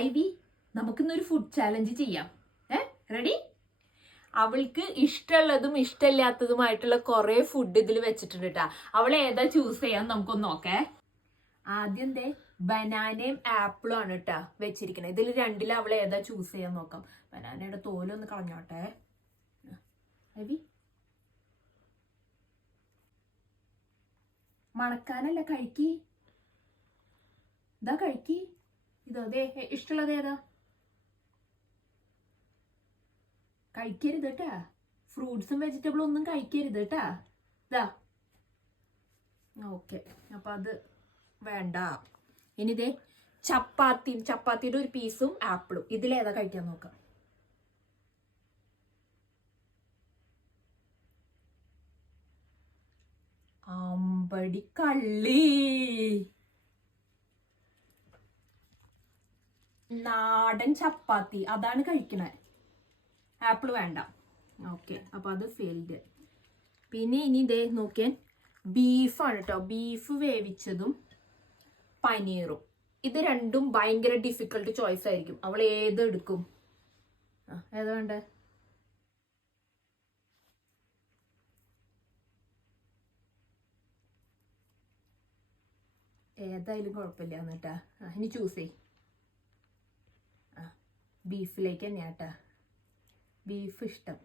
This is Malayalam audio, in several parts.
ഐവി, നമുക്കിന്നൊരു ഫുഡ് ചാലഞ്ച് ചെയ്യാം. റെഡി? അവൾക്ക് ഇഷ്ടമുള്ളതും ഇഷ്ടമില്ലാത്തതുമായിട്ടുള്ള കുറെ ഫുഡ് ഇതിൽ വെച്ചിട്ടുണ്ട് കേട്ടാ. അവൾ ഏതാ ചൂസ് ചെയ്യാൻ നമുക്കൊന്ന് നോക്കേ. ആദ്യം ബനാനയും ആപ്പിളും ആണ് കേട്ടാ വെച്ചിരിക്കണേ. ഇതിൽ രണ്ടിലും അവൾ ഏതാ ചൂസ് ചെയ്യാൻ നോക്കാം. ബനാനയുടെ തോലൊന്ന് കളഞ്ഞോട്ടെ. ഐവി, മണക്കാനല്ല, കഴിക്കി. ഇതാ കഴിക്കി. ഇതോ ഇഷ്ടമുള്ളത് ഏതാ? കഴിക്കരുത് കേട്ടാ. ഫ്രൂട്ട്സും വെജിറ്റബിളും ഒന്നും കഴിക്കരുത് കേട്ടാ. ഇതാ ഓക്കെ, അപ്പൊ അത് വേണ്ട. ഇനി ചപ്പാത്തിയുടെ ഒരു പീസും ആപ്പിളും. ഇതിലേതാ കഴിക്കാൻ നോക്കാം. അമ്പടി കള്ളി. നാടൻ ചപ്പാത്തി അതാണ് കഴിക്കണേ. ആപ്പിൾ വേണ്ട. ഓക്കെ, അപ്പൊ അത് ഫെയിൽഡ്. പിന്നെ ഇനി നോക്കിയാൻ ബീഫാണ് കേട്ടോ. ബീഫ് വേവിച്ചതും പനീറും. ഇത് രണ്ടും ഭയങ്കര ഡിഫിക്കൽട്ട് ചോയ്സ് ആയിരിക്കും. അവൾ ഏതെടുക്കും? ഏതാ വേണ്ടേ? ഏതായാലും കുഴപ്പമില്ല എന്നിട്ടാ. ഇനി ചൂസ് ചെയ്. ബീഫിലേക്ക് തന്നെയാട്ടാ. ബീഫ് ഇഷ്ടം.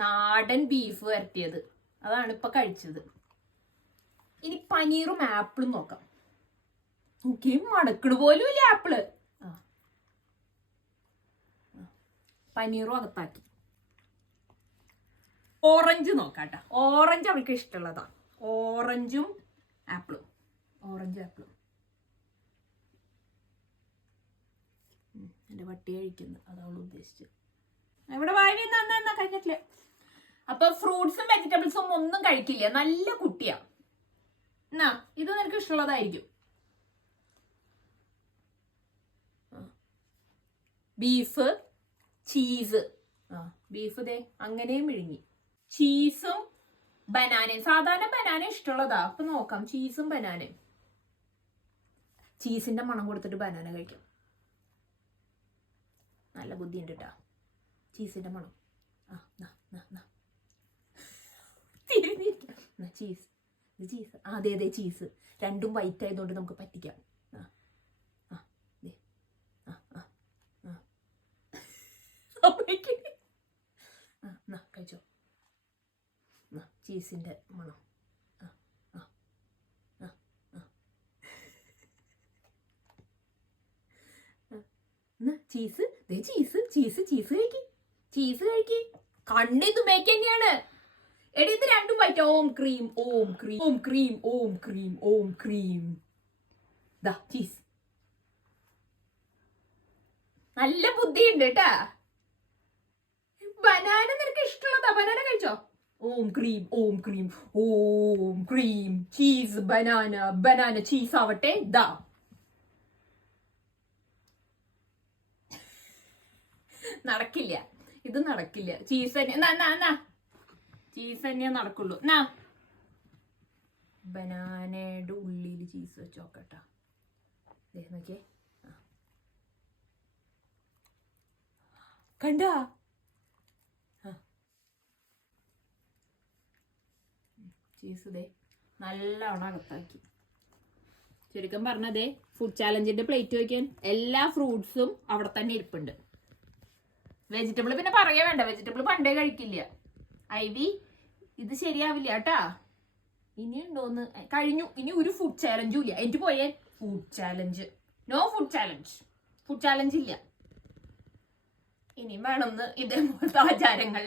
നാടൻ ബീഫ് വരട്ടിയത് അതാണ് ഇപ്പൊ കഴിച്ചത്. ഇനി പനീറും ആപ്പിളും നോക്കാം. മണക്കണ് പോലും ഇല്ല ആപ്പിള്. പനീറും അകത്താക്കി. ഓറഞ്ച് നോക്കാട്ടാ. ഓറഞ്ച് അവൾക്ക് ഇഷ്ടമുള്ളതാ. ഓറഞ്ചും ആപ്പിളും. ഓറഞ്ച് ആപ്പിളും. എന്റെ പട്ടി കഴിക്കുന്നു, അതവൾ ഉദ്ദേശിച്ചു. ഇവിടെ വാഴ കഴിഞ്ഞിട്ടില്ല. അപ്പൊ ഫ്രൂട്ട്സും വെജിറ്റബിൾസും ഒന്നും കഴിക്കില്ല. നല്ല കുട്ടിയാ. എന്നാ ഇത് നിനക്ക് ഇഷ്ടമുള്ളതായിരിക്കും. Beef, cheese. ബീഫ് അങ്ങനെയും വിഴുങ്ങി. ചീസും ബനാനയും. സാധാരണ ബനാന ഇഷ്ടമുള്ളതാ. അപ്പൊ നോക്കാം, ചീസും ബനാനയും. ചീസിന്റെ മണം കൊടുത്തിട്ട് ബനാന കഴിക്കാം. നല്ല ബുദ്ധിയുണ്ട് കേട്ടാ. ചീസിന്റെ മണം. ചീസ്. ചീസ്. അതെ ചീസ്. രണ്ടും വൈറ്റ് ആയതുകൊണ്ട് നമുക്ക് പറ്റിക്കാം. കഴിച്ചോ. ചീസിന്റെ മണം. ചീസ്. ചീസ് ചീസ് ചീസ് കഴിക്കി. ചീസ് കഴിക്കി. കണ്ണിത് മേക്ക് തന്നെയാണ്. എടി ഇത് രണ്ടും വൈറ്റ്. ഓം ക്രീം ഓം ക്രീം ഓം ക്രീം ഓം ക്രീം ഓം ക്രീം. ചീസ്. നല്ല ബുദ്ധിയുണ്ട് കേട്ടാ. ബനാന നിനക്ക് ഇഷ്ടമുള്ളതാ. ബനാന കഴിച്ചോ. ഓം ക്രീം ഓം ക്രീം ഓം ക്രീം ചീസ് ബനാന. ബനാന ചീസ് ആവട്ടെ. നടക്കില്ല, ഇത് നടക്കില്ല. ചീസ് തന്നെ ചീസ് തന്നെ നടക്കുള്ളൂ. ബനാനയുടെ ഉള്ളിൽ ചീസ് വെച്ച് നോക്കട്ടാ. നോക്കിയേ. കണ്ടാ? ചീസ് നല്ലോണം അകത്താക്കി. ശരിക്കും പറഞ്ഞതേ ഫുഡ് ചാലഞ്ചിന്റെ പ്ലേറ്റ് വയ്ക്കാൻ എല്ലാ ഫ്രൂട്ട്സും അവിടെ തന്നെ ഇരിപ്പുണ്ട്. വെജിറ്റബിൾ പിന്നെ പറയാ വേണ്ട. വെജിറ്റബിൾ പണ്ടേ കഴിക്കില്ല. ഐവി, ഇത് ശരിയാവില്ല കേട്ടാ. ഇനി ഉണ്ടോന്ന് കഴിഞ്ഞു. ഇനി ഒരു ഫുഡ് ചാലഞ്ചും ഇല്ല. എനിക്ക് പോയേ food challenge. No food challenge. Food challenge ഇല്ല. ഇനി വേണമെന്ന് ഇതേപോലത്തെ ആചാരങ്ങൾ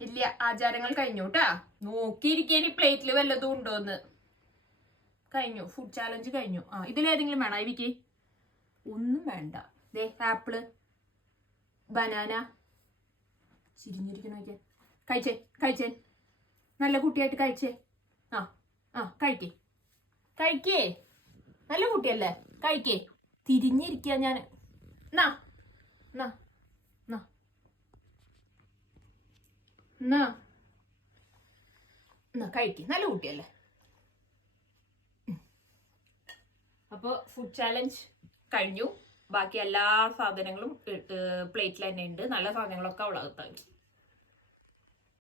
ഇല്ല. ആചാരങ്ങൾ കഴിഞ്ഞു കേട്ടാ. നോക്കിയിരിക്കാൻ ഈ പ്ലേറ്റിൽ വല്ലതും ഉണ്ടോന്ന്. കഴിഞ്ഞു. ഫുഡ് ചാലഞ്ച് കഴിഞ്ഞു. ഇതിലേതെങ്കിലും വേണം ഐവിക്ക്? ഒന്നും വേണ്ട. Apple, banana. ചിരിഞ്ഞിരിക്കണോക്കെ. കഴിച്ചേ. നല്ല കുട്ടിയായിട്ട് കഴിച്ചേ. കഴിക്കേ. നല്ല കുട്ടിയല്ലേ. കഴിക്കേ. തിരിഞ്ഞിരിക്കുക ഞാൻ. കഴിക്കേ. നല്ല കുട്ടിയല്ലേ. അപ്പോൾ ഫുഡ് ചാലഞ്ച് കഴിഞ്ഞു. ബാക്കി എല്ലാ സാധനങ്ങളും പ്ലേറ്റിൽ തന്നെ ഉണ്ട്. നല്ല സാധനങ്ങളൊക്കെ അവളകത്താക്കി.